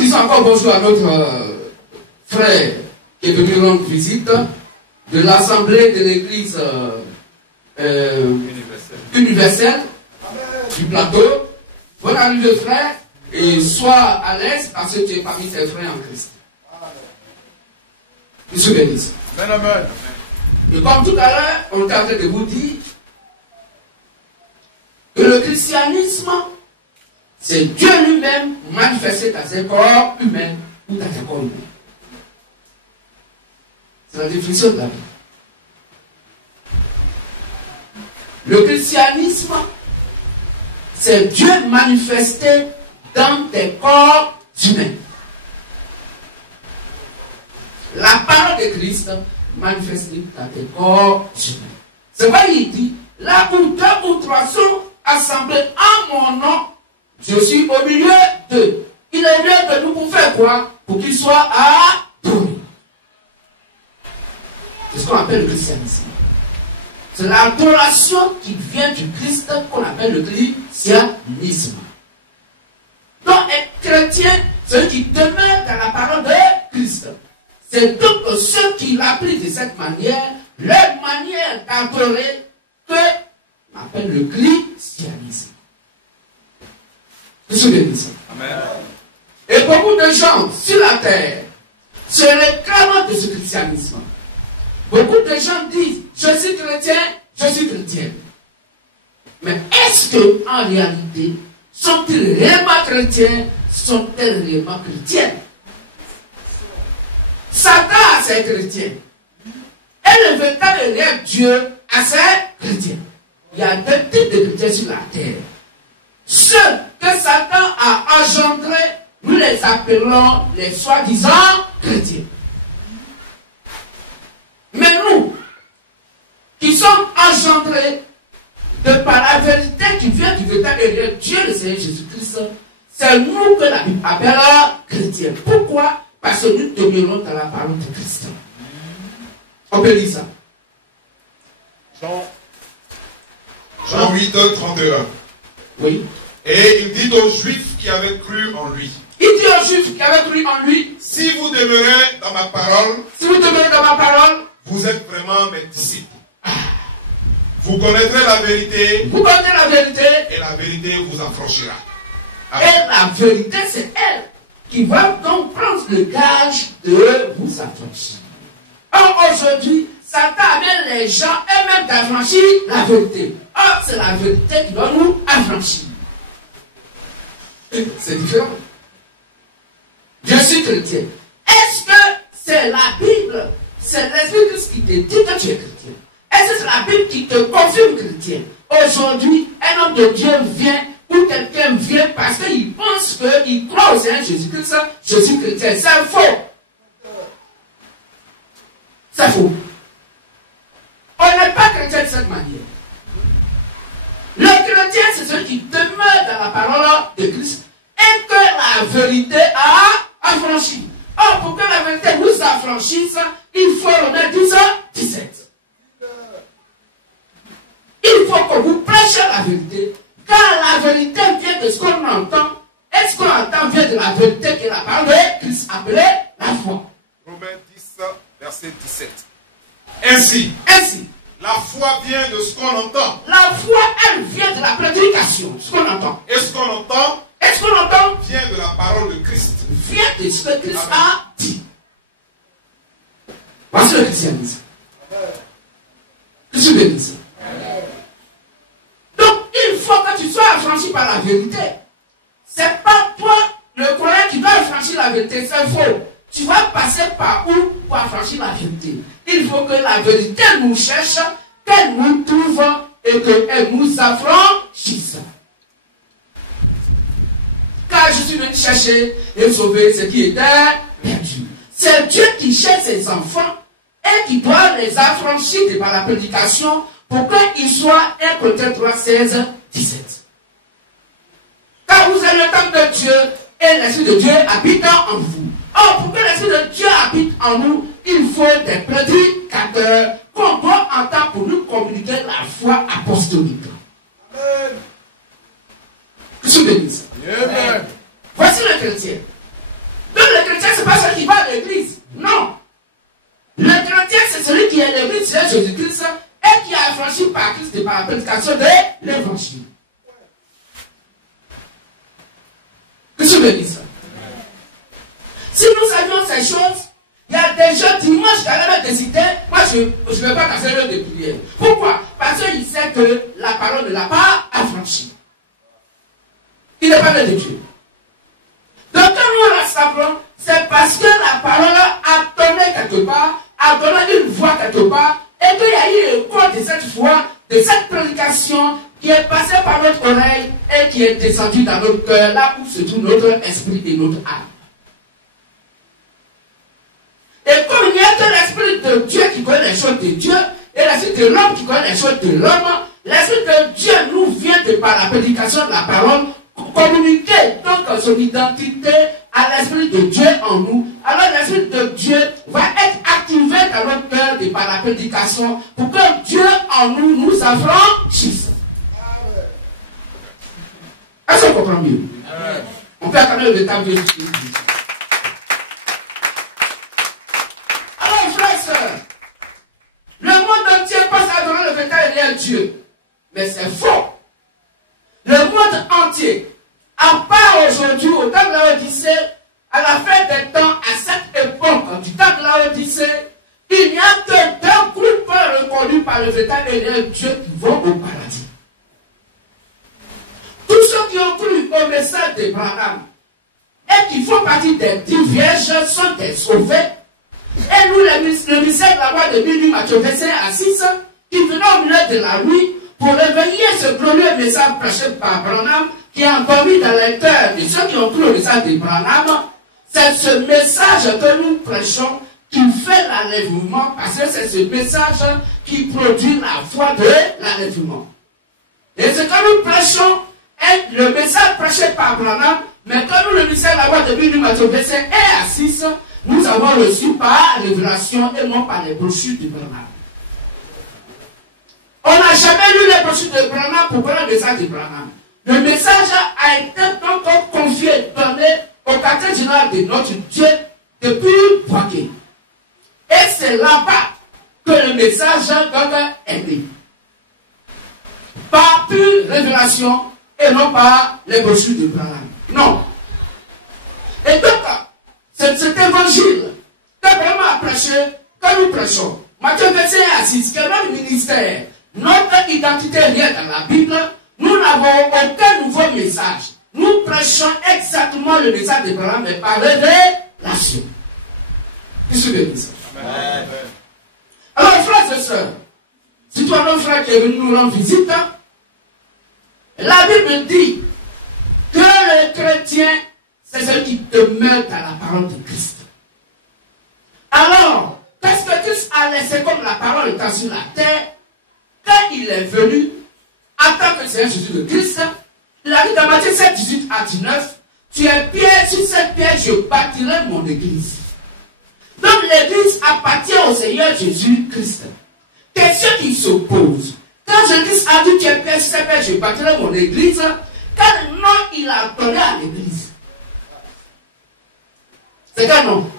disons encore bonjour à notre frère qui est venu rendre visite de l'Assemblée de l'Église universelle du plateau. Bonne arrivée frère, et sois à l'aise parce que tu es parmi tes frères en Christ. Je suis béni. Amen. Et comme tout à l'heure, on est en train de vous dire que le christianisme, c'est Dieu lui-même manifesté dans un corps humain ou dans un corps humain. C'est la définition de la vie. Le christianisme, c'est Dieu manifesté dans des corps humains. La parole de Christ manifestée dans des corps humains. C'est pourquoi il dit, là où 2 ou 3 sont assemblés en mon nom, je suis au milieu d'eux. Il est mieux de nous pour faire quoi? Pour qu'ils soient adorés. C'est ce qu'on appelle le christianisme. C'est l'adoration qui vient du Christ qu'on appelle le christianisme. Donc, un chrétien, celui qui demeure dans la parole de Christ. C'est donc ceux qui l'appliquent de cette manière, leur manière d'adorer, que on appelle le christianisme. Je suis béni. Amen. Et beaucoup de gens sur la terre se réclament de ce christianisme. Beaucoup de gens disent, je suis chrétien, je suis chrétienne. Mais est-ce qu'en réalité, sont-ils réellement chrétiens, sont-elles réellement chrétiennes? Satan a ses chrétiens. Et le véritable et réel Dieu a ses chrétiens. Il y a 2 types de chrétiens sur la terre. Ceux que Satan a engendrés, nous les appelons les soi-disant chrétiens. Mais nous, qui sommes engendrés de par la vérité qui vient du véritable et réel Dieu, le Seigneur Jésus-Christ, c'est nous que la Bible appelle chrétiens. Pourquoi? Parce que nous demeurons dans la parole de Christ. On peut lire ça. Jean 8, 31. Oui. Et il dit aux Juifs qui avaient cru en lui. Il dit aux Juifs qui avaient cru en lui. Si vous demeurez dans ma parole. Si vous demeurez dans ma parole. Vous êtes vraiment mes disciples. Vous connaîtrez la vérité. Vous connaîtrez la vérité. Et la vérité vous affranchira. Amen. Et la vérité, c'est elle qui va donc prendre le gage de vous affranchir. Or, aujourd'hui, Satan amène les gens eux-mêmes d'affranchir la vérité. Or, c'est la vérité qui doit nous affranchir. C'est différent. Je suis chrétien. Est-ce que c'est la Bible, c'est l'Esprit Christ qui te dit que tu es chrétien? Est-ce que c'est la Bible qui te confirme chrétien? Aujourd'hui, un homme de Dieu vient, ou quelqu'un vient parce qu'il pense qu'il croit au Seigneur Jésus-Christ, je suis chrétien. C'est faux. C'est faux. On n'est pas chrétien de cette manière. Le chrétien, c'est celui qui demeure dans la parole de Christ et que la vérité a affranchi. Or, pour que la vérité vous affranchisse, il faut Romains 10, 17. Il faut que vous prêchiez la vérité, car la vérité vient de ce qu'on entend, et ce qu'on entend vient de la vérité qui est la parole de Christ appelée la foi. Romains 10, verset 17. Ainsi, la foi vient de ce qu'on entend. La foi, elle vient de la prédication, ce qu'on entend. Et ce qu'on entend, vient de la parole de Christ. Vient de ce que Christ a dit. Voici le christianisme. Je suis béni. Donc, il faut que tu sois affranchi par la vérité. C'est pas toi, le croyant, qui doit affranchir la vérité. C'est faux. Tu vas passer par où pour affranchir la vérité? Il faut que la vérité nous cherche, qu'elle nous trouve et qu'elle nous affranchisse. Car je suis venu chercher et sauver ce qui était perdu. C'est Dieu qui cherche ses enfants et qui doit les affranchir par la prédication pour qu'ils soient 1 Corinthiens 3, 16, 17. Car vous êtes le temple de Dieu et l'Esprit de Dieu habite en vous. Or, pour que l'Esprit de Dieu habite en nous, il faut des prédicateurs qu'on doit entendre pour nous communiquer la foi apostolique. Amen. Que je bénisse. Amen. Voici le chrétien. Jésus-Christ et qui a affranchi par Christ et par la prédication de l'évangile. Qu'est-ce que je veux dire ça? Si nous savions ces choses, il y a des gens dimanche dans la décidé, moi je ne vais pas casser l'heure de prière. Pourquoi? Parce qu'il sait que la parole ne l'a pas affranchi. Il n'est pas de Dieu. Donc quand nous la savons, c'est parce que la parole a donné quelque part, a donné une voix quelque part, et qu'il y a eu un corps de cette voix, de cette prédication qui est passée par notre oreille et qui est descendue dans notre cœur, là où se trouve notre esprit et notre âme. Et comme il n'y a que l'esprit de Dieu qui connaît les choses de Dieu, et l'esprit de l'homme qui connaît les choses de l'homme, l'esprit de Dieu nous vient de par la prédication de la parole communiquer donc son identité à l'esprit de Dieu en nous. Alors l'esprit de Dieu va être activé dans notre cœur de par la prédication pour que Dieu en nous nous affranchisse. Est-ce qu'on comprend mieux? On peut attendre le détail de Jésus. Alors frères et sœurs, le monde entier passe à adorer le véritable Dieu. Mais c'est faux. Le monde entier, à part aujourd'hui, au temps de la Odyssée, à la fin des temps, à cette époque du temps de la Odyssée, il n'y a que deux groupes reconnus par le véritable Dieu qui vont au paradis. Tous ceux qui ont cru au message d'Abraham et qui font partie des 10 vierges sont des sauvés. Et nous, le mystère de la loi de minuit, Matthieu 25 à 6, qui venait au milieu de la nuit pour réveiller ce glorieux message prêché par Abraham, qui est endormi dans les cœurs de ceux qui ont cru au message d'Abraham. C'est ce message que nous prêchons qui fait l'enlèvement, parce que c'est ce message qui produit la foi de l'enlèvement. Et ce que nous prêchons est le message prêché par Abraham, mais comme le message de la loi de minuit, Matthieu 25 et à 6, nous avons reçu par révélation et non par les brochures d'Abraham. On n'a jamais lu les brochures d'Abraham pour prendre le message d'Abraham. Le message a été donc confié, donné au quartier général de notre Dieu depuis Poitiers. Et c'est là-bas que le message donc est né. Par pure révélation et non par les brochures d'Abraham. Non. Et donc, c'est cet évangile qu'Abraham a prêché, que nous prêchons. Matthieu 25 à 6, que notre ministère, notre identité vient dans la Bible, nous n'avons aucun nouveau message. Nous prêchons exactement le message d'Abraham, mais par révélation. Qu'est-ce que je veux dire ça? Amen. Alors, frères et sœurs, si tu as un frère qui est venu nous rendre visite, la Bible dit que le chrétien, c'est celui qui demeure dans la parole de Christ. Alors, qu'est-ce que Christ a laissé comme la parole étant sur la terre? Quand il est venu, en tant que Seigneur Jésus de Christ, il a dit dans Matthieu 7, 18 à 19, tu es pierre, sur cette pierre, je bâtirai mon église. Donc l'église appartient au Seigneur Jésus-Christ. Question qui s'oppose. Quand Jésus a dit tu es pierre, sur cette pierre, je bâtirai mon église, quel nom il a donné à l'église? C'est quel nom?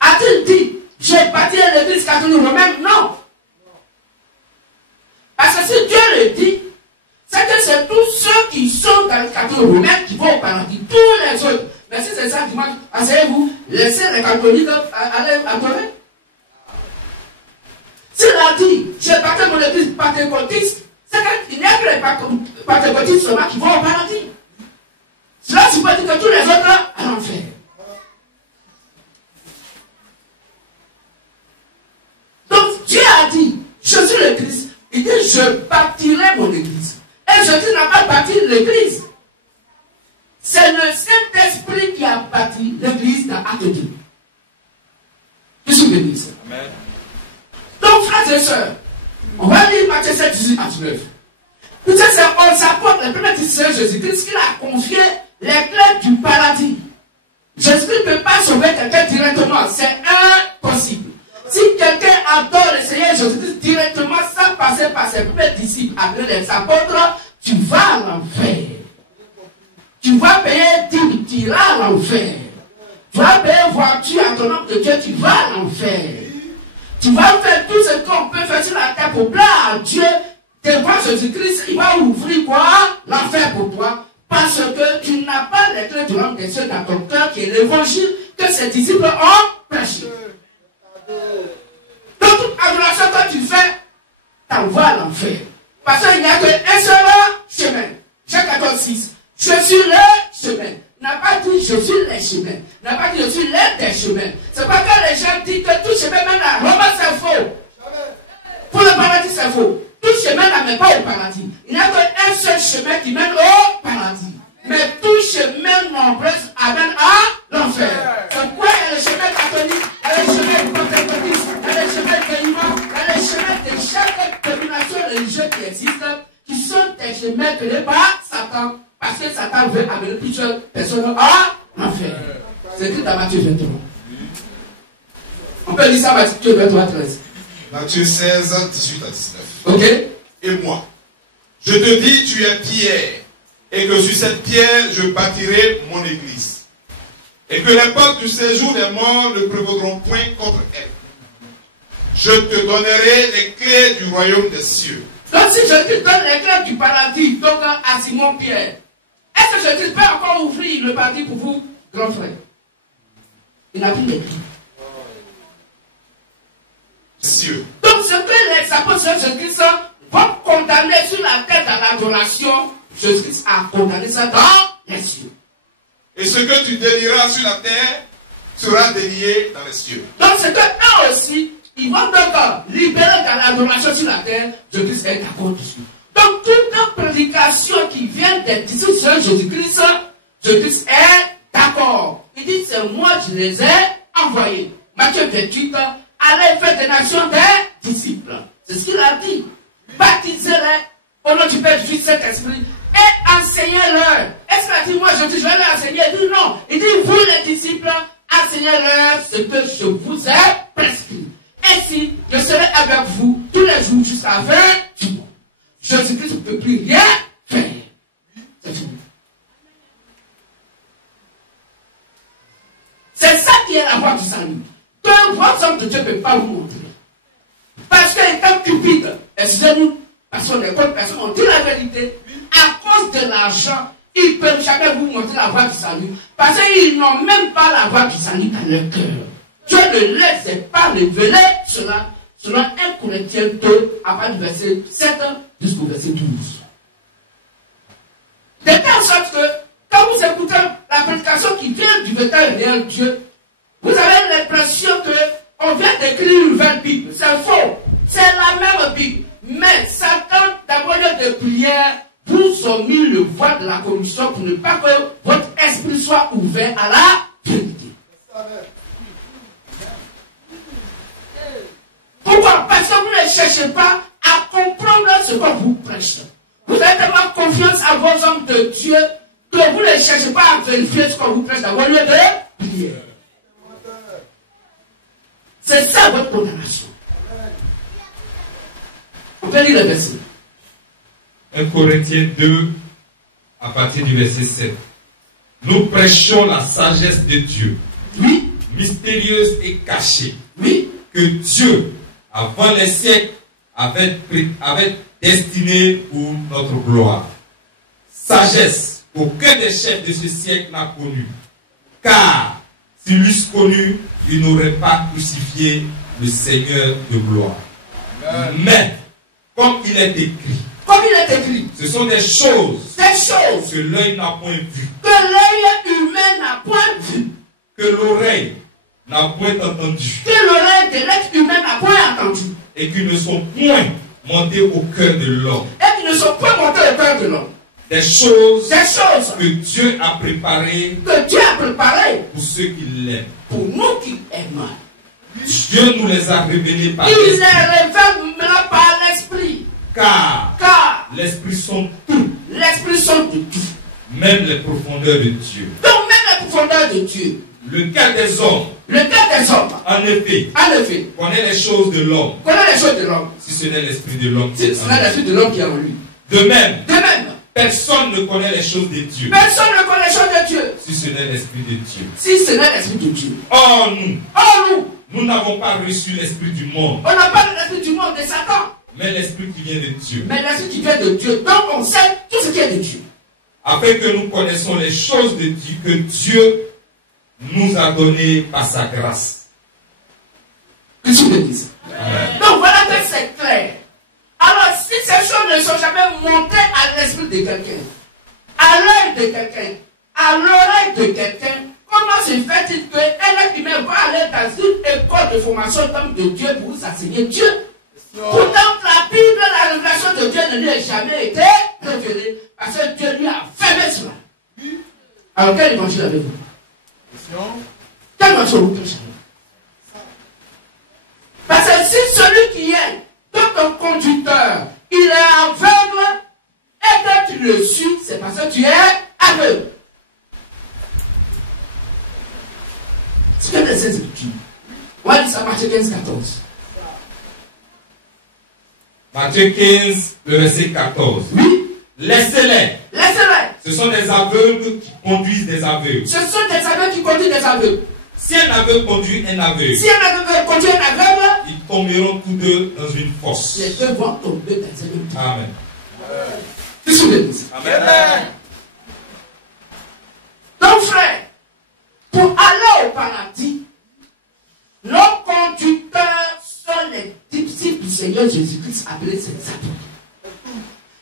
A-t-il dit, j'ai bâti l'église catholique romaine? Non. Parce que si Dieu le dit, c'est que c'est tous ceux qui sont dans le catholique romain qui vont au paradis. Tous les autres. Mais si c'est ça, dimanche, asseyez-vous, laissez les catholiques aller adorer. S'il a dit, j'ai bâti mon église pentecôtiste, c'est qu'il n'y a que les pentecôtistes seulement qui vont au paradis. Cela signifie que tous les autres à l'enfer. Donc Dieu a dit, je suis le Christ. Il dit, je bâtirai mon église. Et Jésus n'a pas bâti l'église. C'est le Saint-Esprit qui a bâti l'église dans Acte 2. Qu'est-ce que vous dire ça? Amen. Donc, frères et sœurs, on va lire Matthieu 7, 18 à 19. Vous savez, on s'apporte le premier Seigneur Jésus-Christ qui a confié les clés du paradis. Jésus-Christ ne peut pas sauver quelqu'un directement. C'est impossible. Si quelqu'un adore le Seigneur Jésus-Christ directement sans passer par ses premiers disciples, appelés les apôtres, tu vas à l'enfer. Tu vas payer 10, tu iras à l'enfer. Tu vas payer voiture à ton nom de Dieu, tu vas à l'enfer. Tu vas faire tout ce qu'on peut faire sur la terre pour plaire à Dieu. Devant Jésus-Christ, il va ouvrir quoi? L'enfer pour toi. Parce que tu n'as pas les clés du royaume des cieux dans ton cœur, qui est l'évangile que ses disciples ont prêché. Donc toute adoration que tu fais t'envoie à l'enfer. Parce qu'il n'y a qu'un seul chemin. Jean 14,6. Je suis le chemin. N'a pas dit je suis les chemins. N'a pas dit je suis l'aide des chemins. C'est pas que les gens disent que tout chemin mène à Rome, c'est faux. Pour le paradis, c'est faux. Tout chemin n'amène pas au paradis. Il n'y a qu'un seul chemin qui mène au paradis. Mais tout chemin nombreux amène à l'enfer. C'est pourquoi il y a le chemin catholique, il y a le chemin du pentecôtisme, il y a le chemin caïman, il y a le chemin de chaque domination religieuse qui existe, qui sont des chemins créés par Satan. Parce que Satan veut amener plusieurs personnes à l'enfer. C'est écrit dans Matthieu 23. On peut lire ça Matthieu 23, 13. Matthieu 16, 18 à 19. Ok. Et moi, je te dis, tu es Pierre, et que sur cette pierre, je bâtirai mon église. Et que les portes du séjour des morts ne prévaudront point contre elle. Je te donnerai les clés du royaume des cieux. Donc si je te donne les clés du paradis, donc à Simon Pierre, est-ce que je peux encore ouvrir le paradis pour vous, grand frère? Il n'a plus les clés. Cieux. Donc ce que les apôtres de Jésus-Christ vont condamner sur la terre dans l'adoration, Jésus-Christ a condamné ça dans les cieux. Et ce que tu délieras sur la terre sera délié dans les cieux. Donc c'est que eux aussi, ils vont donc libérer dans l'adoration sur la terre, Jésus-Christ est d'accord dessus. Donc toute prédication qui vient des disciples de Jésus-Christ, Jésus-Christ est d'accord. Il dit c'est moi qui les ai envoyés. Matthieu 28, allez faire des nations des disciples. C'est ce qu'il a dit. Baptisez-les au nom du Père, du Fils, Saint-Esprit et enseignez-leur. Est-ce qu'il a dit moi je vais leur enseigner? Il dit non. Il dit vous les disciples, enseignez-leur ce que je vous ai prescrit. Ainsi, je serai avec vous tous les jours jusqu'à la fin du monde. Jésus-Christ ne peut plus rien faire. C'est fini. C'est ça qui est la voie du salut. Que votre homme de Dieu ne peut pas vous montrer. Parce qu'il est cupide. Excusez-nous, parce qu'on est bonne personne, on dit la vérité. À cause de l'argent, ils ne peuvent jamais vous montrer la voie du salut. Parce qu'ils n'ont même pas la voie du salut dans leur cœur. Dieu ne laisse pas révéler cela selon 1 Corinthiens 2, à partir du verset 7 jusqu'au verset 12. De telle sorte que, quand vous écoutez la prédication qui vient du véritable réel Dieu, vous avez l'impression qu'on vient d'écrire une nouvelle Bible. C'est faux. C'est la même Bible. Mais Satan, d'abord de prière, vous a mis le voile de la corruption pour ne pas que votre esprit soit ouvert à la vérité. Pourquoi? Parce que vous ne cherchez pas à comprendre ce que vous prêchez. Vous avez tellement confiance à vos hommes de Dieu que vous ne cherchez pas à vérifier ce que vous prêchez dans vos lieux de prière. C'est ça votre condamnation. On peut lire le verset. 1 Corinthiens 2, à partir du verset 7. Nous prêchons la sagesse de Dieu. Oui. Mystérieuse et cachée. Oui. Que Dieu, avant les siècles, avait destiné pour notre gloire. Sagesse qu'aucun des chefs de ce siècle n'a connue. Car s'ils l'eussent connu, ils n'auraient pas crucifié le Seigneur de gloire. Amen. Mais, comme il est écrit, ce sont des choses que l'œil n'a point vues, que l'œil humain n'a point vu, que l'oreille n'a point entendu, que l'oreille de l'être humain n'a point entendu, et qui ne sont point montées au cœur de l'homme. Et qui ne sont point montées au cœur de l'homme. Des choses que Dieu a préparées pour ceux qui l'aiment. Pour nous qui aimons. Dieu nous les a révélées par l'esprit. Il les révèle par l'esprit. Car l'esprit sont tout. L'esprit sont de tout. Même les profondeurs de Dieu. Donc même les profondeurs de Dieu. Le cœur des hommes. En effet. Connaît les choses de l'homme. Si ce n'est l'esprit de l'homme. Si ce n'est l'esprit de l'homme qui est en lui. De même. Personne ne connaît les choses de Dieu. Si ce n'est l'esprit de Dieu. Or nous. Nous n'avons pas reçu l'esprit du monde. On n'a pas l'esprit du monde de Satan. Mais l'esprit qui vient de Dieu. Mais l'esprit qui vient de Dieu. Donc on sait tout ce qui est de Dieu. Afin que nous connaissions les choses de Dieu que Dieu nous a données par sa grâce. Que Dieu le dise. Donc voilà que c'est clair. Alors si ces choses ne sont jamais montées à l'esprit de quelqu'un, à l'œil de quelqu'un, à l'oreille de quelqu'un, comment se fait-il qu'un être humain va aller dans une école de formation comme de Dieu pour vous enseigner Dieu? Pourtant, la Bible, la révélation de Dieu ne lui a jamais été révélée parce que Dieu lui a fermé cela. Alors, quel évangile avez-vous? Quel évangile vous prêchez? Parce que si celui qui est ton conducteur, il est aveugle et que tu le suis, c'est parce que tu es aveugle. C'est que des Écritures. On va dire ça, Matthieu 15, 14. Matthieu 15, le verset 14. Oui. Laissez-les. Laissez-les. Ce sont des aveugles qui conduisent des aveugles. Ce sont des aveugles qui conduisent des aveugles. Si un aveugle conduit un aveugle, Si un aveugle conduit un aveugle, ils tomberont tous deux dans une fosse. les deux vont tomber dans un même trou. Amen. Tu te souviens? Amen. Donc frère, pour aller au paradis, nos conducteurs sont les disciples du Seigneur Jésus-Christ appelés ses apôtres.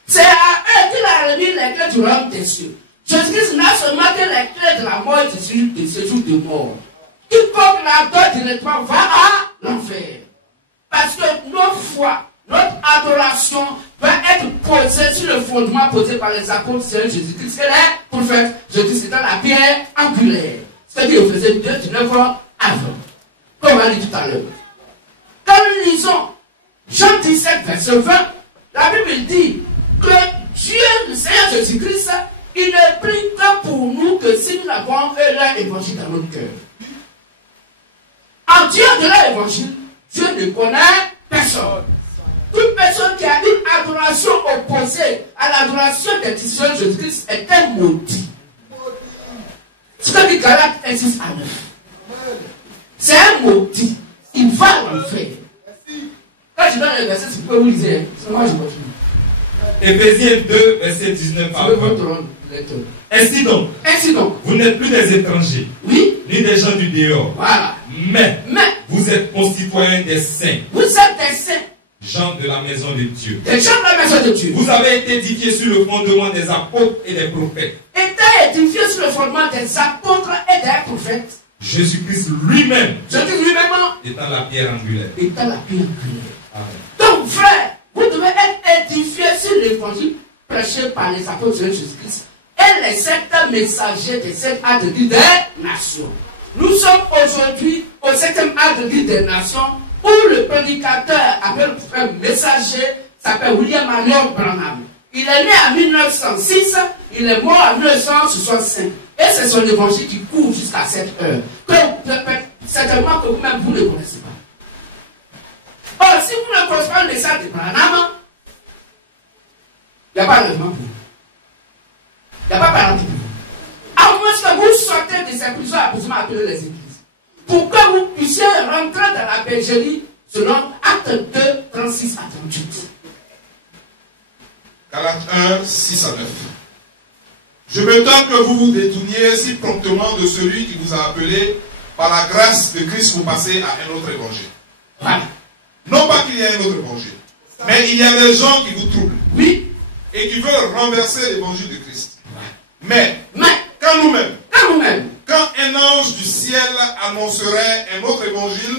C'est à eux qu'il a remis les clés du royaume des cieux. Jésus-Christ n'a seulement que les clés de la mort et de ce jour de mort. Quiconque l'adore directement va à l'enfer. Parce que nos foi, notre adoration va être posée sur le fondement posé par les apôtres du Seigneur Jésus-Christ. Et les prophètes, Jésus c'était la pierre angulaire. C'est-à-dire qu'il faisait 2-19 ans avant. Comme on a dit tout à l'heure. Quand nous lisons Jean 17, verset 20, la Bible dit que Dieu, le Seigneur Jésus-Christ, il ne prie que pour nous que si nous avons leur évangile dans notre cœur. En Dieu de leur évangile, Dieu ne connaît personne. Toute personne qui a une adoration opposée à l'adoration des disciples de Jésus-Christ est un maudit. Ce que dit Galates 1, 6 à 9. C'est un maudit. Il va à l'enfer. Quand je donne le verset, c'est pour vous lire. C'est moi je continue. Éphésiens 2, verset 19 à 20. Ainsi donc, vous n'êtes plus des étrangers, oui, ni des gens du dehors. Voilà. Mais vous êtes concitoyens des saints. Vous êtes des saints. Gens de la maison de Dieu. Des gens de la maison de Dieu. Vous avez été édifiés sur le fondement des apôtres et des prophètes. Étant édifiés sur le fondement des apôtres et des prophètes. Jésus-Christ lui-même. Jésus lui-même. Étant la pierre angulaire. Étant la pierre angulaire. Amen. Donc frère, vous devez être édifiés sur l'évangile prêché par les apôtres de Jésus-Christ et les sept messagers des sept actes de vie des nations. Nous sommes aujourd'hui au 7e acte de vie des nations où le prédicateur appelle un messager s'appelle William Marion Branham. Il est né en 1906, il est mort en 1965. Et c'est son évangile qui court jusqu'à cette heure. Que certainement que vous-même vous ne connaissez pas. Or, si vous ne connaissez pas le message de Branham, il n'y a pas d'enlèvement pour vous. Il n'y a pas parenté pour vous. À moins que vous sortez de ces prisons approximativement appelées les églises. Pour que vous puissiez rentrer dans la bergerie selon Acte 2, 36 à 38. Galates 1, 6 à 9. Je me tends que vous vous détourniez si promptement de celui qui vous a appelé par la grâce de Christ pour passer à un autre évangile. Voilà. Non pas qu'il y ait un autre évangile, mais il y a des gens qui vous troublent. Oui. Et qui veulent renverser l'évangile de Christ. Mais quand nous-mêmes, quand un ange du ciel annoncerait un autre évangile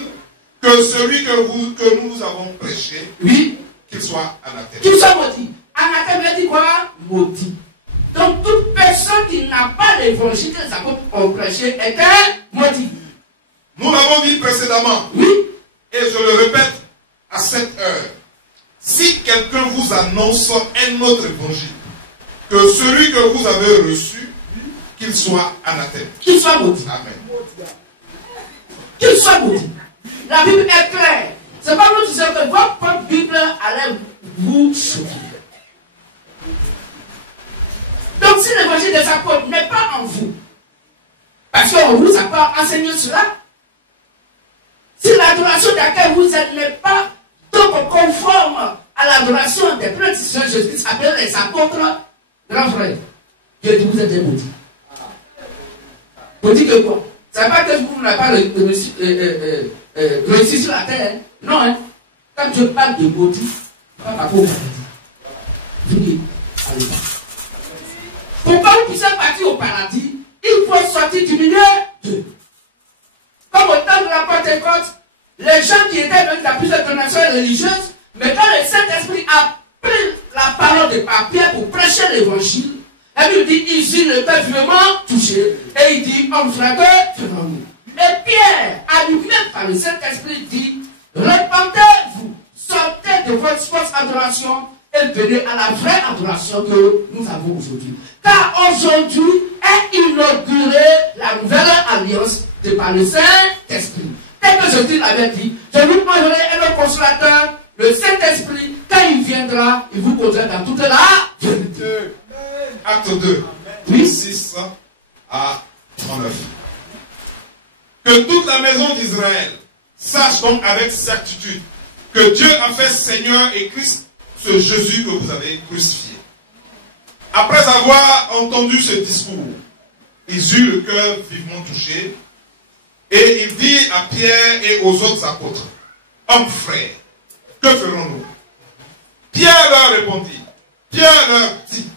que celui que nous avons prêché, oui, qu'il soit anathème. Qu'il soit maudit. Anathème veut dire quoi? Maudit. Donc toute personne qui n'a pas l'évangile que les apôtres ont prêché est un maudit. Nous l'avons dit précédemment. Oui. Et je le répète à cette heure. Si quelqu'un vous annonce un autre évangile que celui que vous avez reçu, qu'il soit anathème. Qu'il soit maudit. Amen. Qu'il soit maudit. La Bible est claire. C'est pas nous qui disons que votre propre Bible allait vous choquer. Donc si l'évangile des apôtres n'est pas en vous, parce qu'on vous a pas enseigné cela, si la l'adoration dans laquelle vous êtes n'est pas donc conforme à l'adoration des prêtres Jésus-Christ appelle les apôtres, grand frère. Dieu dit, vous êtes des maudits. Vous dites que quoi? Ça ne veut pas que vous n'avez pas réussi sur la terre. Hein? Non, hein? Quand Dieu parle de maudits, pas ma pauvre. Vous dites, allez. Pour que vous puissiez partir au paradis, il faut sortir du milieu d'eux. Comme au temps de la Pentecôte, les gens qui étaient venus dans plusieurs dénominations religieuses, mais quand le Saint-Esprit a pris la parole de Pierre pour prêcher l'évangile, et lui dit, ici le peuple vraiment touché, et il dit, homme frère, faisons-nous. Et Pierre, allumé par le Saint-Esprit, dit, répentez-vous, sortez de votre fausse adoration et venez à la vraie adoration que nous avons aujourd'hui. Car aujourd'hui est inaugurée la nouvelle alliance de par le Saint-Esprit. Tel que Jésus l'avait dit, je vous donnerai un consolateur, le Saint-Esprit, quand il viendra, il vous conduira dans toute la vérité. Acte 2, oui. 6 à 39. Que toute la maison d'Israël sache donc avec certitude que Dieu a fait Seigneur et Christ ce Jésus que vous avez crucifié. Après avoir entendu ce discours, ils eurent le cœur vivement touché et il dit à Pierre et aux autres apôtres, hommes frères, que ferons-nous? Pierre leur répondit, Pierre leur dit,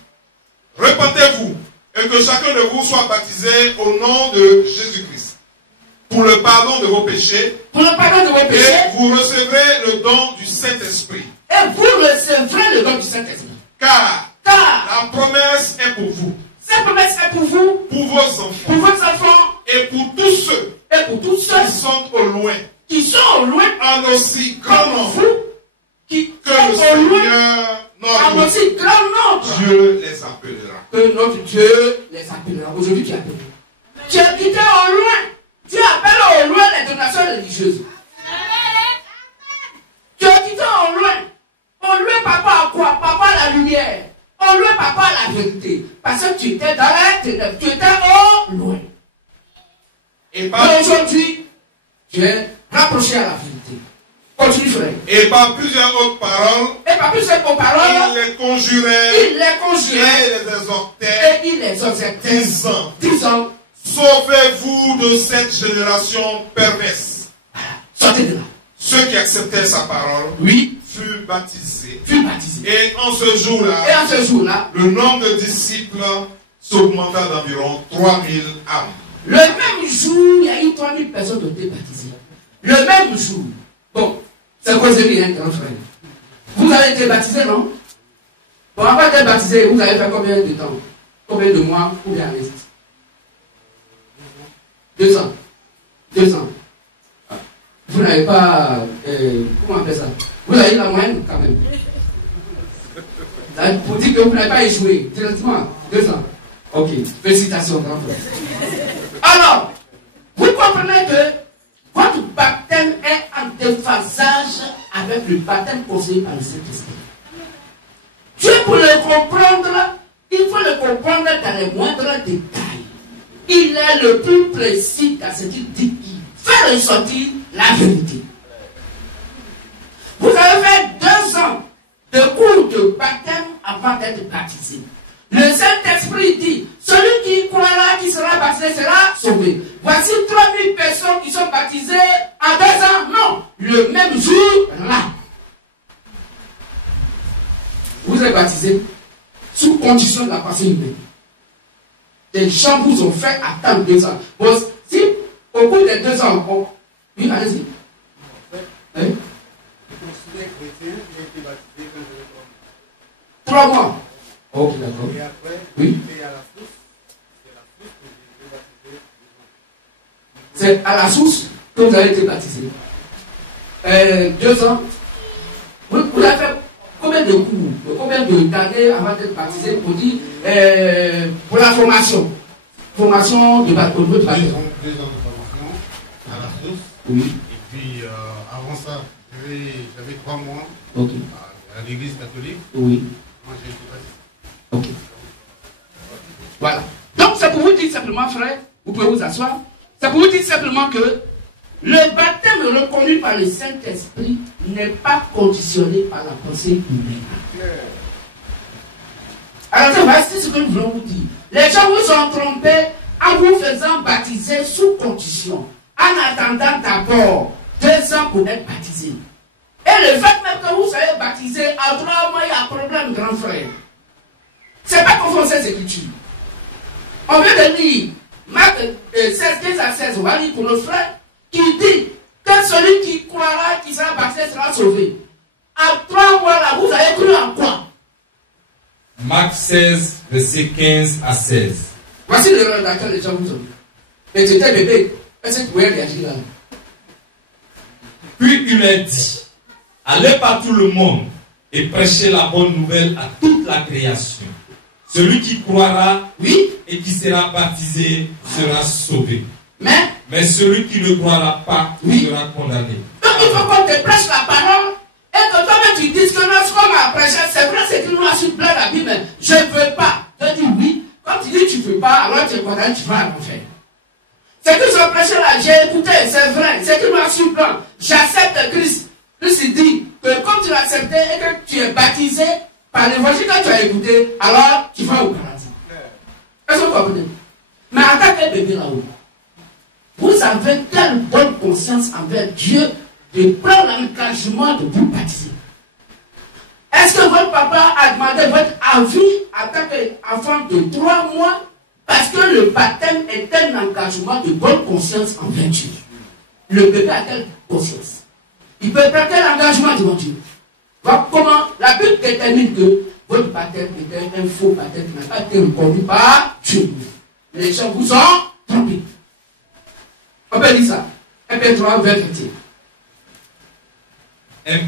repentez-vous et que chacun de vous soit baptisé au nom de Jésus-Christ pour le pardon de vos péchés. Pour le pardon de vos péchés. Et vous recevrez le don du Saint-Esprit. Et vous recevrez le don du Saint-Esprit. Car la promesse est pour vous. Cette promesse est pour vous. Pour vos enfants. Pour vos enfants. Et pour tous ceux. Et pour tous ceux qui sont au loin. Qui sont au loin. En aussi grand nombre. Qui que le Seigneur, notre Dieu les appellera. Que notre Dieu les appellera. Aujourd'hui, tu appelles. Tu as quitté au loin. Tu appelles au loin les donations religieuses. Tu as quitté au loin. Au loin, papa, à quoi? Papa, à la lumière. Au loin, papa, à la vérité. Parce que tu étais dans la ténèbres. Tu étais au loin. Et aujourd'hui, tu es rapproché à la vérité. Continue, frère. Et par plusieurs autres paroles, il les conjurait, et les exhortait, disant, sauvez-vous de cette génération perverse. Sortez de là. Ceux qui acceptaient sa parole, oui, furent baptisés. Et en ce jour-là, le nombre de disciples s'augmenta d'environ 3000 âmes. Le même jour, il y a eu 3000 personnes qui ont été baptisées. Le même jour. Bon, c'est causerie, hein, grand frère. Vous avez été baptisé, non? Bon, après être baptisé, vous avez fait combien de temps? Combien de mois ou bien reste? 2 ans. 2 ans. Vous n'avez pas... comment on appelle ça? Vous avez la moyenne, quand même. Pour dire que vous n'avez pas échoué. Directement, 2 ans. Ok. Félicitations, grand frère. Alors, vous comprenez que votre baptême est en déphasage avec le baptême causé par le Saint-Esprit. Dieu, pour le comprendre, il faut le comprendre dans les moindres détails. Il est le plus précis dans ce qu'il dit. Il fait ressortir la vérité. Vous avez fait 2 ans de cours de baptême avant d'être baptisé. Le Saint-Esprit dit, celui qui croira, qui sera baptisé, sera sauvé. Voici 3000 personnes qui sont baptisées en 2 ans. Non, le même jour, là. Vous êtes baptisé sous condition de la passion humaine. Les gens vous ont fait attendre 2 ans. Bon, si au bout des 2 ans, oui, allez-y. Hein? 3 mois. Ok, d'accord. Et après, oui. C'est à la source. C'est à la source que vous avez été baptisé. 2 ans. Vous avez fait combien de cours, combien d'années avant d'être baptisé pour dire pour la formation? Formation de baptême. 2 ans de formation à la source. Oui. Et puis avant ça, j'avais 3 mois okay. À l'église catholique. Oui. Moi j'ai été baptisé. Ok. Voilà. Donc c'est pour vous dire simplement, frère, vous pouvez vous asseoir. C'est pour vous dire simplement que Le baptême reconnu par le Saint-Esprit n'est pas conditionné par la pensée humaine. Alors, c'est ce que nous voulons vous dire. Les gens vous ont trompés en vous faisant baptiser sous condition, en attendant d'abord 2 ans pour être baptisé. Et le fait même que vous soyez baptisé, en 3 mois, il y a un problème, grand frère. C'est pas conforme ces écritures. On vient de lire Marc 16, 15 à 16, on va lire pour le frère, qui dit que celui qui croira, qui sera baptisé, sera sauvé. En 3 mois là, vous avez cru en quoi? Marc 16, verset 15 à 16. Voici l'erreur dans laquelle les gens vous ont dit. Mais tu étais bébé, est-ce que tu pouvais réagir là? Puis il leur dit, allez par tout le monde et prêchez la bonne nouvelle à toute la création. Celui qui croira, oui, et qui sera baptisé sera sauvé. Mais celui qui ne croira pas, oui, sera condamné. Donc il faut qu'on te prêche la parole et que toi-même tu dises que non, ce qu'on m'a prêché, c'est vrai, c'est qu'il nous a su plein la Bible, mais je ne veux pas. Je dis oui. Quand tu dis tu ne veux pas, alors tu es condamné, tu vas à l'enfer. C'est que je prêchais là, j'ai écouté, c'est vrai, c'est qu'il nous a su plein. J'accepte Christ. Christ dit que quand tu l'as accepté et que tu es baptisé par l'évangile que tu as écouté, alors tu vas au paradis. Est-ce que vous comprenez? Mais en tant que bébé là-haut, vous avez telle bonne conscience envers Dieu de prendre l'engagement de vous baptiser. Est-ce que votre papa a demandé votre avis en tant qu'enfant de 3 mois? Parce que le baptême est un engagement de bonne conscience envers Dieu. Le bébé a quelle conscience? Il peut prendre quel engagement devant Dieu? Voilà comment la Bible détermine que votre baptême était un faux baptême qui n'a pas été reconnu par Dieu. Les gens vous ont trompé. On peut dire ça. 1 Pierre 3, verset 21.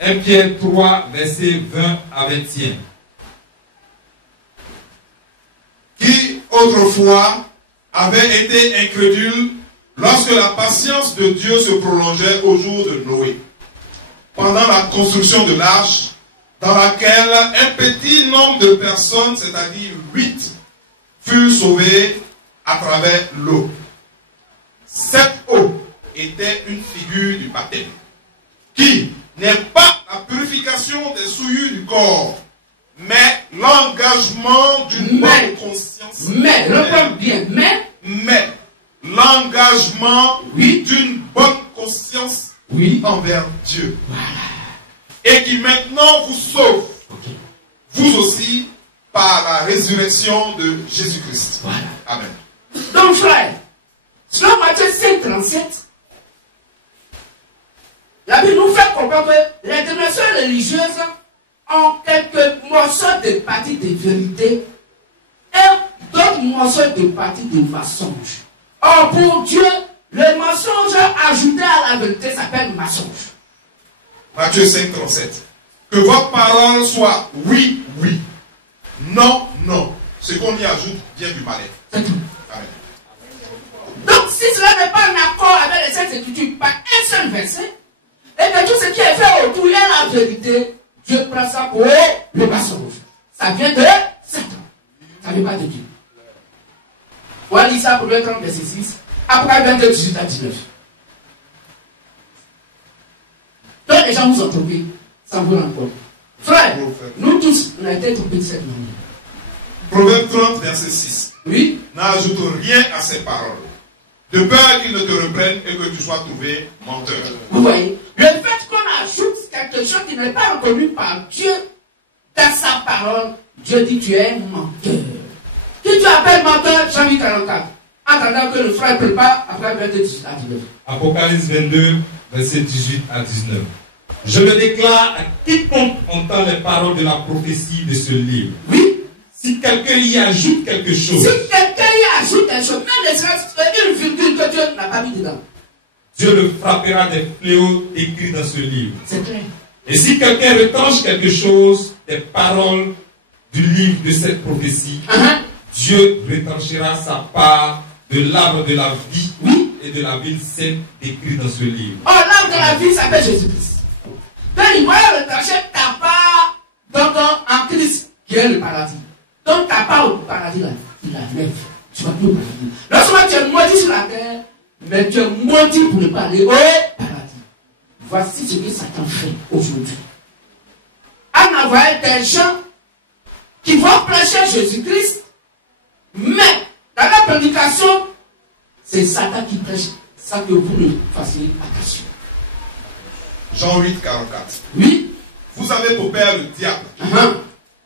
1 Pierre 3, verset 20 à 21. Qui autrefois avait été incrédule lorsque la patience de Dieu se prolongeait au jour de Noé, pendant la construction de l'arche, dans laquelle un petit nombre de personnes, c'est-à-dire 8, furent sauvées à travers l'eau. Cette eau était une figure du baptême, qui n'est pas la purification des souillures du corps, mais l'engagement d'une bonne conscience. Mais, reprends bien, mais l'engagement, oui, d'une bonne conscience, oui, envers Dieu. Voilà. Et qui maintenant vous sauve, okay, vous aussi, par la résurrection de Jésus-Christ. Voilà. Amen. Donc frère, selon Matthieu 5, 37, la Bible nous fait comprendre que les dénominations religieuses ont quelques morceaux de partie de vérité et d'autres morceaux de partie de mensonge. Or pour Dieu, le mensonge ajouté à la vérité s'appelle mensonge. Matthieu 5, 37. Que votre parole soit oui, oui, non, non. Ce qu'on y ajoute vient du malais. C'est tout. Amen. Donc si cela n'est pas en accord avec les Saintes Écritures par un seul verset, et que tout ce qui est fait autour est la vérité, Dieu prend ça pour le mensonge. Ça vient de Satan. Ça ne vient pas de Dieu. On va lire ça pour le 30, verset 6. Après 22, 18 à 19. Donc les gens vous ont trompé sans vous rendre compte. Frère, nous tous, on a été trompés de cette manière. Proverbe 30, verset 6. Oui. N'ajoute rien à ces paroles, de peur qu'ils ne te reprennent et que tu sois trouvé menteur. Vous voyez, le fait qu'on ajoute quelque chose qui n'est pas reconnu par Dieu dans sa parole, Dieu dit tu es un menteur. Qui tu appelles menteur, Jean 8, 44. Entendant que le frère prépare après 22, 18 à 19. Apocalypse 22, verset 18 à 19. Je le déclare à quiconque entend les paroles de la prophétie de ce livre. Oui. Si quelqu'un y ajoute quelque chose. Si quelqu'un y ajoute quelque chose, même une virgule que Dieu n'a pas mis dedans, Dieu le frappera des fléaux écrits dans ce livre. C'est clair. Et si quelqu'un retranche quelque chose des paroles du livre de cette prophétie, Dieu retranchera sa part de l'arbre de la vie, oui, et de la vie sainte écrit dans ce livre. Oh, l'arbre de la vie s'appelle Jésus-Christ. Donc il va retrancher ta part donc, en Christ, qui est le paradis. Donc ta part au paradis là, il la lève. Tu vas plus au paradis. Lorsque tu es maudit tu es maudit pour ne pas aller au paradis. Voici ce que Satan fait aujourd'hui. En envoyant des gens qui vont prêcher Jésus-Christ, mais dans la prédication, c'est Satan qui prêche, sans que vous ne fassiez attention. Jean 8, 44. Oui. Vous avez pour père le diable,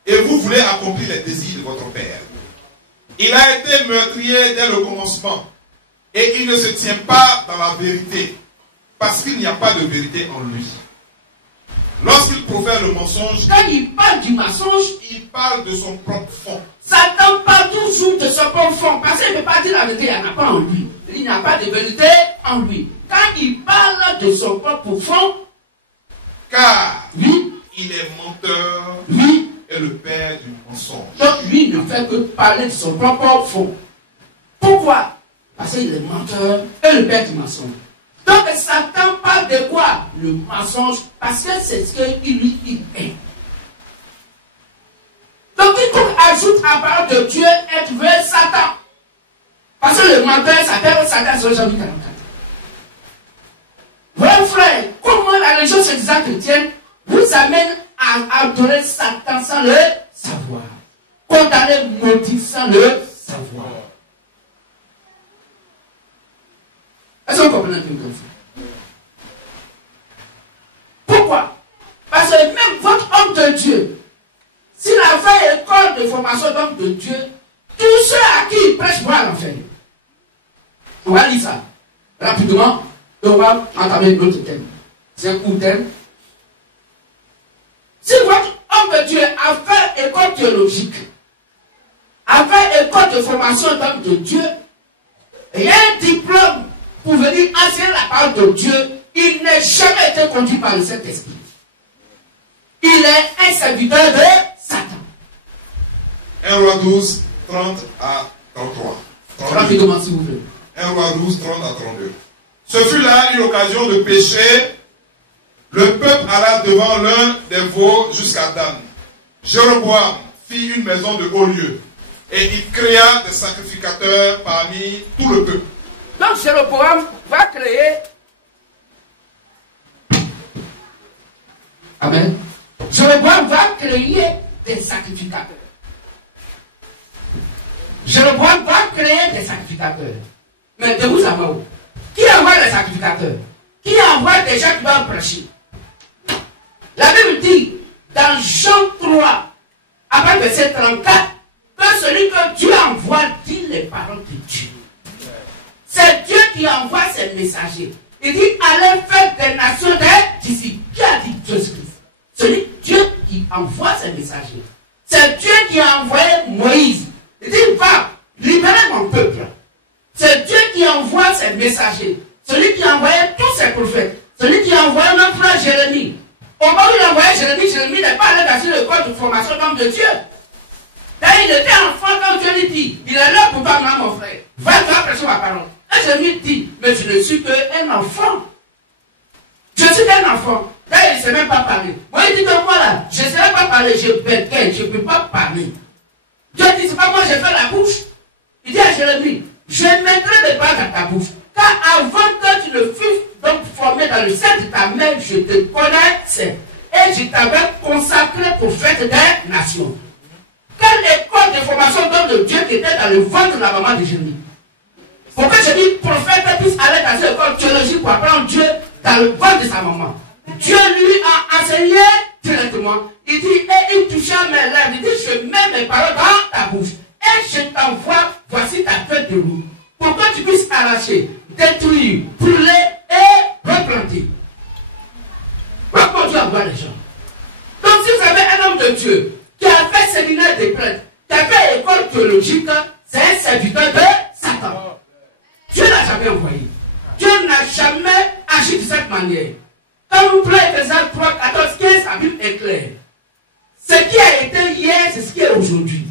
et vous voulez accomplir les désirs de votre père. Il a été meurtrier dès le commencement, et il ne se tient pas dans la vérité, parce qu'il n'y a pas de vérité en lui. Lorsqu'il profère le mensonge, quand il parle du mensonge, il parle de son propre fond. Satan parle toujours de son propre fond, parce qu'il ne peut pas dire la vérité, il n'y en a pas en lui. Il n'y a pas de vérité en lui. Quand il parle de son propre fond, car oui, il est menteur, oui, et le père du mensonge. Donc lui ne fait que parler de son propre fond. Pourquoi? Parce qu'il est menteur et le père du mensonge. Donc Satan parle de quoi? Le mensonge, parce que c'est ce qu'il lui est. Donc quiconque ajoute à la parole de Dieu est trouvé Satan. Parce que le menteur s'appelle Satan sur Jean 44. Voilà frère, comment la religion soi-disant chrétienne vous amène à adorer Satan sans le savoir. Condamner, maudire sans le savoir. Est-ce qu'on comprend un peu comme ça? Pourquoi? Parce que même votre homme de Dieu, s'il a fait école de formation d'homme de Dieu, tous ceux à qui il prêche vont à l'enfer. On va lire ça rapidement et on va entamer notre thème. C'est un court thème. Si votre homme de Dieu a fait école théologique, a fait école de formation d'homme de Dieu, et il a un diplôme pour venir enseigner la parole de Dieu, il n'a jamais été conduit par le Saint-Esprit. Il est un serviteur de Satan. 1 Roi 12, 30 à 33. Rapidement, s'il vous plaît. 1 Roi 12, 30 à 32. Ce fut là une occasion de pécher. Le peuple alla devant l'un des veaux jusqu'à Dan. Jéroboam fit une maison de haut lieu et il créa des sacrificateurs parmi tout le peuple. Donc Jéroboam va créer. Amen. Jéroboam va créer des sacrificateurs. Jéroboam va créer des sacrificateurs. Mais de vous à moi, qui envoie les sacrificateurs? Qui envoie des gens qui vont prêcher? La Bible dit, dans Jean 3, après verset 34, que celui que Dieu envoie dit les paroles de Dieu. C'est Dieu qui envoie ses messagers. Il dit, allez faire des nations des disciples. Qui a dit Jésus-Christ? Celui Dieu qui envoie ses messagers. C'est Dieu qui a envoyé Moïse. Il dit, va, libérer mon peuple. C'est Dieu qui envoie ses messagers. Celui qui a envoyé tous ses prophètes. Celui qui a envoyé notre frère Jérémie. Au moment où il a envoyé Jérémie, Jérémie n'est pas allé dans une école de formation d'homme de Dieu. Là, il était enfant quand Dieu lui dit, il est là pour toi, mon frère. Va prêcher ma parole. Et Jérémie dit, mais je ne suis qu'un enfant. Je suis un enfant. Là, il ne sait même pas parler. Moi, il dit que moi, là, je ne sais même pas parler, je bégaye, je ne peux pas parler. Dieu dit, c'est pas moi, j'ai fait la bouche. Il dit à Jérémie, je mettrai des paroles dans ta bouche. Car avant que tu ne fusses donc formé dans le sein de ta mère, je te connaissais. Et je t'avais consacré prophète des nations. Quelle école de formation d'homme de Dieu qui était dans le ventre de la maman de Jérémie? Pour que Jérémie prophète puisse aller dans une école théologique pour apprendre Dieu dans le ventre de sa maman. Dieu lui a enseigné directement. Il dit, et il toucha mes lèvres. Il dit, je mets mes paroles dans ta bouche. Et je t'envoie, voici ta fête de loup. Pour que tu puisses arracher, détruire, brûler et replanter. Voilà comment Dieu envoie les gens. Donc si vous avez un homme de Dieu qui a fait séminaire des prêtres, qui a fait école théologique, c'est un serviteur de Satan. Dieu n'a jamais envoyé. Dieu n'a jamais agi de cette manière. Quand vous prenez Ephésiens 3, 14, 15, la Bible est claire. Ce qui a été hier, c'est ce qui est aujourd'hui.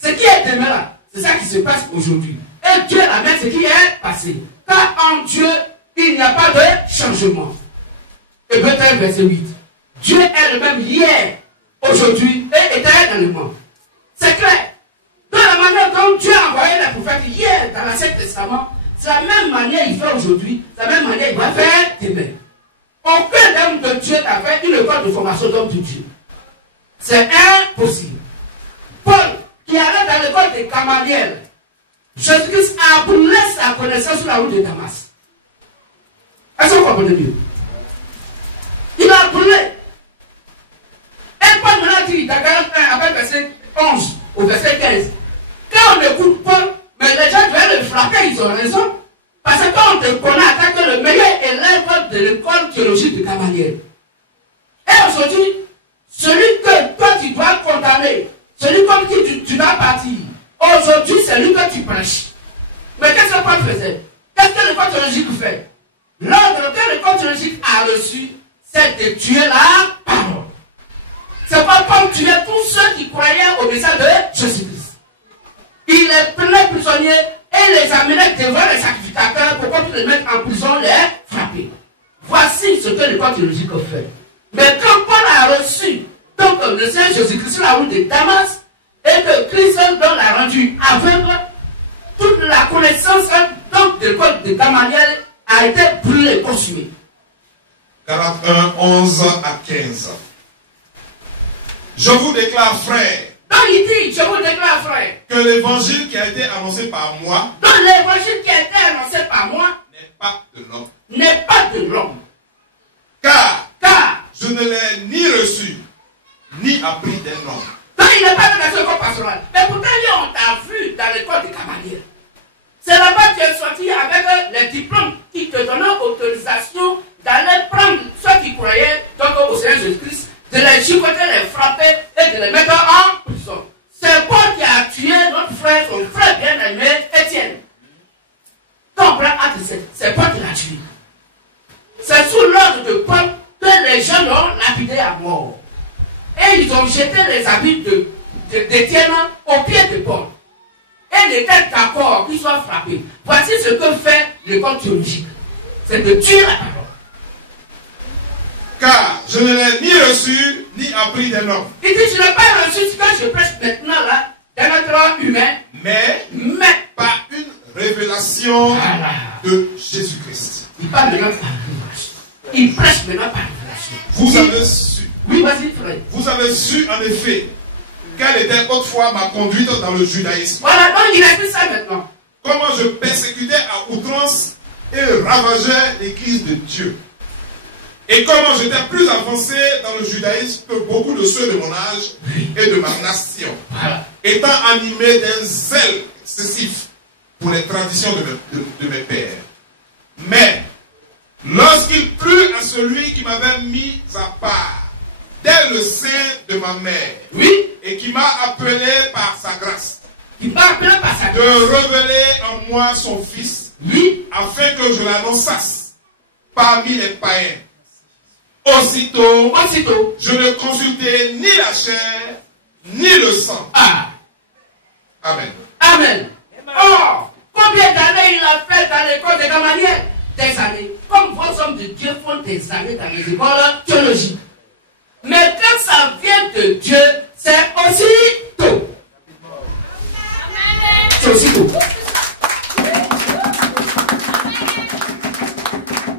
Ce qui est demain là, c'est ça qui se passe aujourd'hui. Et Dieu amène ce qui est passé. Car en Dieu, il n'y a pas de changement. Hébreux 13, verset 8. Dieu est le même hier, aujourd'hui et éternellement. C'est clair. De la manière dont Dieu a envoyé les prophètes hier dans l'Ancien Testament, c'est la même manière qu'il fait aujourd'hui. face aux hommes de Dieu. C'est impossible. Paul, qui allait dans l'école de Gamaliel, Jésus-Christ a brûlé sa connaissance sur la route de Damas. Est-ce que vous comprenez mieux? Il a brûlé. Et Paul maintenant dit, dans Galates 1, avec verset 11 au verset 15, quand on écoute Paul, mais les gens doivent le frapper, ils ont raison. Parce que quand on te connaît en tant que le meilleur élève de l'école théologique de Gamaliel. Et aujourd'hui, celui que toi tu dois condamner, celui comme qui tu dois partir, aujourd'hui c'est lui que tu prêches. Mais qu'est-ce que Paul faisait? Qu'est-ce que l'école théologique fait? L'ordre que l'école théologique a reçu, c'est de tuer la parole. C'est pas Paul tuer tous ceux qui croyaient au message de Jésus-Christ. Il les prenait prisonniers et les amenait devant les sacrificateurs pour qu'on puisse les mettre en prison, les frapper. Voici ce que l'école théologique fait. Mais quand Paul a reçu donc le Seigneur Jésus-Christ sur la route de Damas et que Christ donc l'a rendu aveugle, toute la connaissance donc de l'école de Gamaliel a été brûlée, consumée. Galates 1, 11 à 15. Je vous déclare, frère, donc il dit, je vous déclare, frère, que l'évangile qui a été annoncé par moi donc l'évangile qui a été annoncé par moi n'est pas de l'homme. n'est pas de l'homme. Car Car je ne l'ai ni reçu, ni appris d'un homme. donc il n'est pas de la seconde pastorale. Mais pourtant, on t'a vu dans l'école de Gamaliel. C'est là-bas que tu es sorti avec les diplômes qui te donnaient autorisation d'aller prendre ceux qui croyaient donc au Seigneur Jésus-Christ, de les chicoter, les frapper et de les mettre en prison. C'est Paul qui a tué notre frère, son frère bien-aimé, Étienne. Comprends, acte 7. C'est Paul qui l'a tué. C'est sous l'ordre de Paul que les gens l'ont lapidé à mort. Et ils ont jeté les habits d'Étienne au pied de Paul. Et il était d'accord qu'il soit frappé. Voici ce que fait l'école théologique. C'est de tuer la parole. Car je ne l'ai ni reçu, ni appris d'un homme. Il dit, je n'ai pas reçu ce que je prêche maintenant là, d'un être humain, Mais par une révélation voilà. de Jésus-Christ. Il parle maintenant par révélation. Il prêche maintenant par révélation. Vous avez su. Oui, vas-y, frère. Vous avez su en effet quelle était autrefois ma conduite dans le judaïsme. Voilà, donc il a fait ça maintenant. Comment je persécutais à outrance et ravageais l'église de Dieu. Et comment j'étais plus avancé dans le judaïsme que beaucoup de ceux de mon âge et de ma nation. Voilà. Étant animé d'un zèle excessif pour les traditions de mes pères. Mais, lorsqu'il plut à celui qui m'avait mis à part, dès le sein de ma mère, Oui, et qui m'a appelé par sa grâce, il m'a appelé par sa de grâce. révéler en moi son Fils, Oui, afin que je l'annonçasse parmi les païens. Aussitôt, je ne consultais ni la chair, ni le sang. ah, Amen. amen. Or, combien d'années il a fait dans l'école de Gamaliel? Des années. Comme vos hommes de Dieu font des années dans les écoles théologiques. Mais quand ça vient de Dieu, c'est aussitôt. C'est aussitôt.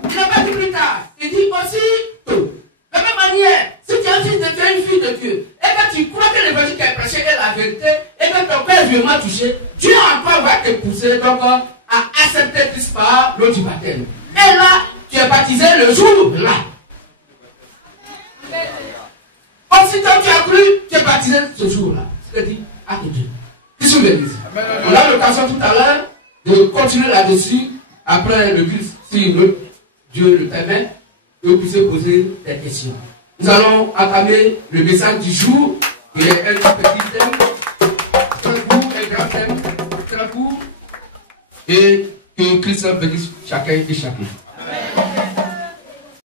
Il n'a pas dit plus tard. Il dit aussitôt. De la même manière, si tu es un fils de Dieu, une fille de Dieu, et que tu crois que l'évangile qui est prêché est la vérité, et que ton père est vraiment touché, Dieu encore va te pousser donc à accepter Christ par l'eau du baptême. Et là, tu es baptisé le jour-là. Aussitôt tu as cru, tu es baptisé ce jour-là. Ce que dit Acte 2. Qui sont l'église? On a l'occasion tout à l'heure de continuer là-dessus, après le Christ, si Dieu le permet, que vous puissiez poser des questions. Nous allons entamer le message du jour, qui est un petit thème, très court, un grand thème, très court, et que Christ bénisse chacun et chacune.